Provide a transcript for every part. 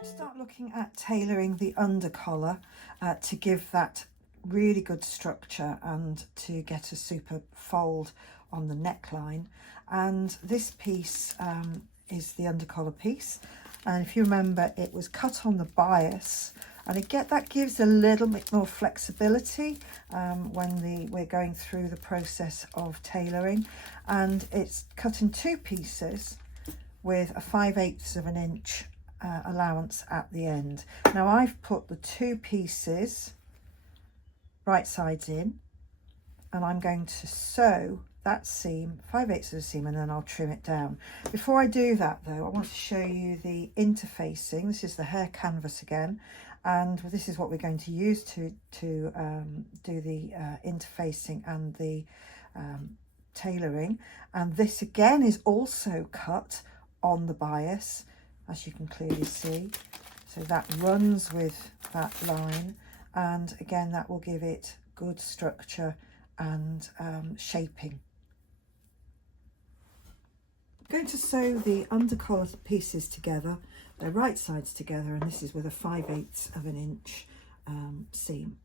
going to start looking at tailoring the under collar to give that really good structure and to get a super fold on the neckline. And this piece is the under collar piece, and if you remember, it was cut on the bias, and that gives a little bit more flexibility when we're going through the process of tailoring. And it's cut in two pieces with a 5/8 of an inch allowance at the end. Now I've put the two pieces right sides in, and I'm going to sew that seam, 5/8 of the seam, and then I'll trim it down. Before I do that though, I want to show you the interfacing. This is the hair canvas again, and this is what we're going to use to do the interfacing and the tailoring. And this again is also cut on the bias, as you can clearly see. So that runs with that line, and again that will give it good structure and shaping. I'm going to sew the under collar pieces together, their right sides together, and this is with a 5/8 of an inch seam.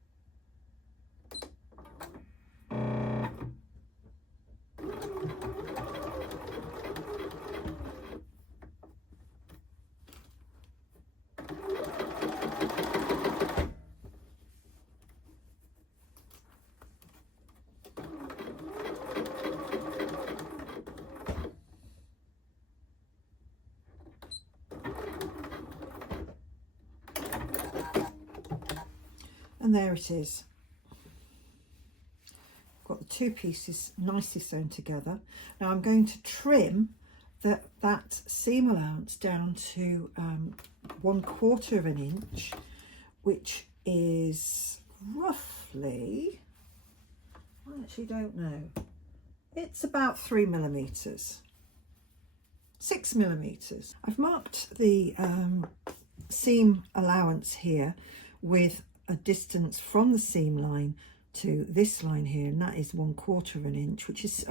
And there it is. I've got the two pieces nicely sewn together. Now I'm going to trim that seam allowance down to 1/4 of an inch, which is roughly, I actually don't know, it's about 3 millimeters, 6 millimeters. I've marked the seam allowance here with a distance from the seam line to this line here, and that is 1/4 of an inch, which is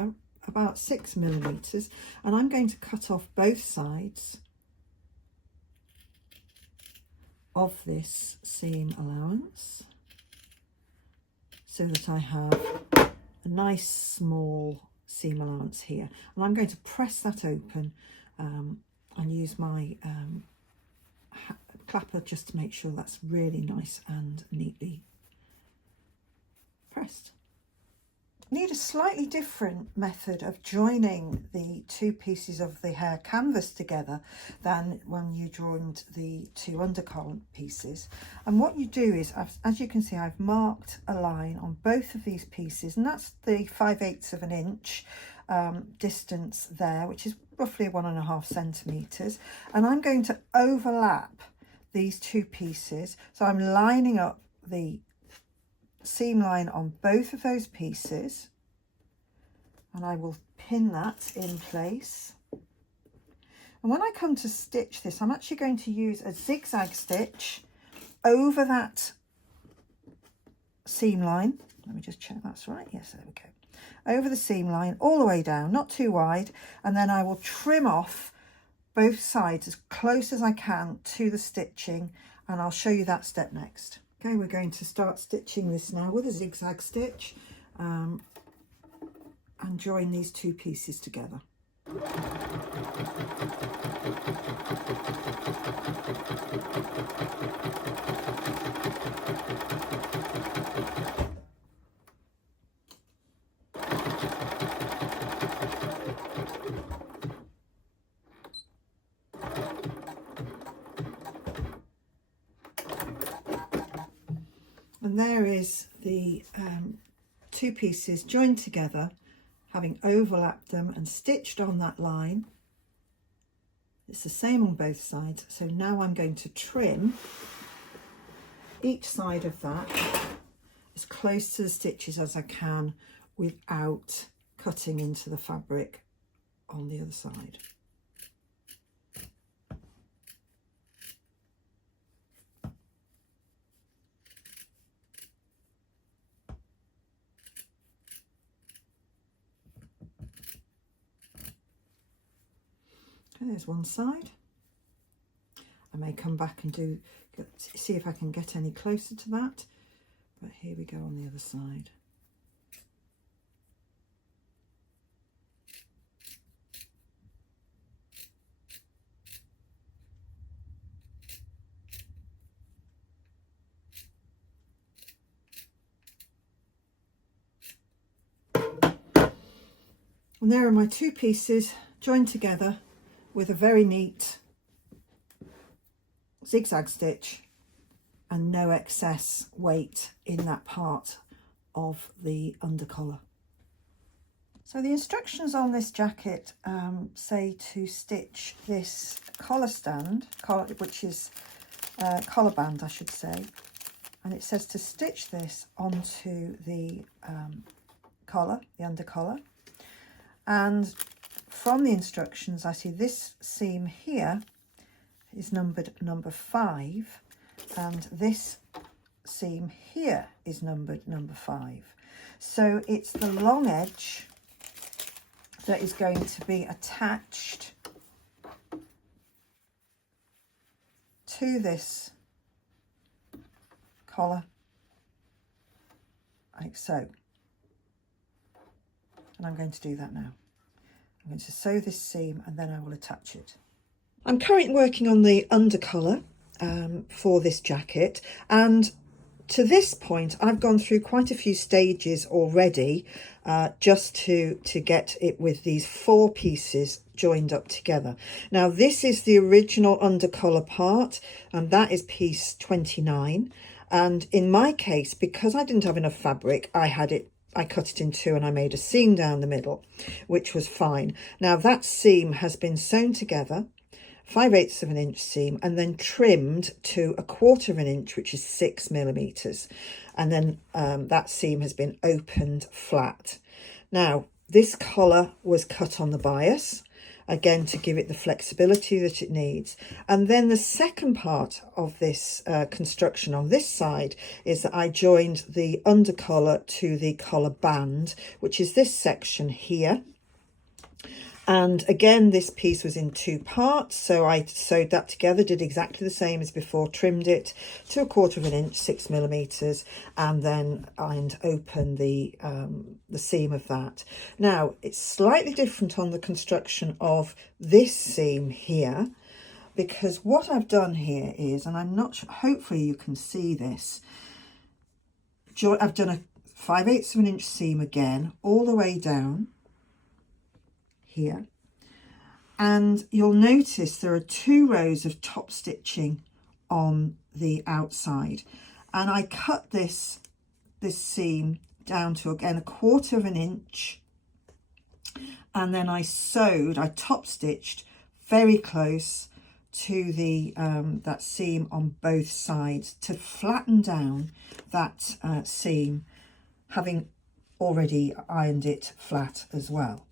about 6 millimeters. And I'm going to cut off both sides of this seam allowance so that I have a nice small seam allowance here. And I'm going to press that open and use my clapper just to make sure that's really nice and neatly pressed. Need a slightly different method of joining the two pieces of the hair canvas together than when you joined the two undercollar pieces. And what you do is, as you can see, I've marked a line on both of these pieces, and that's the 5/8 of an inch distance there, which is roughly 1.5 centimeters. And I'm going to overlap these two pieces, so I'm lining up the seam line on both of those pieces, and I will pin that in place. And when I come to stitch this, I'm actually going to use a zigzag stitch over that seam line. Let me just check that's right. Yes, there we go. Over the seam line all the way down, not too wide, and then I will trim off both sides as close as I can to the stitching, and I'll show you that step next. Okay, we're going to start stitching this now with a zigzag stitch and join these two pieces together. And there is the two pieces joined together, having overlapped them and stitched on that line. It's the same on both sides. So now I'm going to trim each side of that as close to the stitches as I can without cutting into the fabric on the other side. Okay, there's one side. I may come back and see if I can get any closer to that, but here we go on the other side. And there are my two pieces joined together with a very neat zigzag stitch and no excess weight in that part of the undercollar. So the instructions on this jacket say to stitch this collar which is collar band, I should say, and it says to stitch this onto the collar, the undercollar. And from the instructions I see this seam here is numbered number 5 and this seam here is numbered number 5. So it's the long edge that is going to be attached to this collar like so. And I'm going to do that now. I'm going to sew this seam and then I will attach it. I'm currently working on the undercollar for this jacket, and to this point I've gone through quite a few stages already just to get it with these 4 pieces joined up together. Now this is the original undercollar part and that is piece 29, and in my case, because I didn't have enough fabric, I cut it in 2 and I made a seam down the middle, which was fine. Now that seam has been sewn together, 5/8 of an inch seam, and then trimmed to 1/4 of an inch, which is 6 millimeters. And then that seam has been opened flat. Now this collar was cut on the bias, again to give it the flexibility that it needs. And then the second part of this construction on this side is that I joined the undercollar to the collar band, which is this section here. And again, this piece was in 2 parts, so I sewed that together, did exactly the same as before, trimmed it to 1/4 of an inch, 6 millimeters, and then ironed open the seam of that. Now, it's slightly different on the construction of this seam here, because what I've done here is, and I'm not sure, hopefully you can see this, I've done a 5/8 of an inch seam again, all the way down here, and you'll notice there are 2 rows of top stitching on the outside, and I cut this seam down to again 1/4 of an inch, and then I top stitched very close to the that seam on both sides to flatten down that seam, having already ironed it flat as well.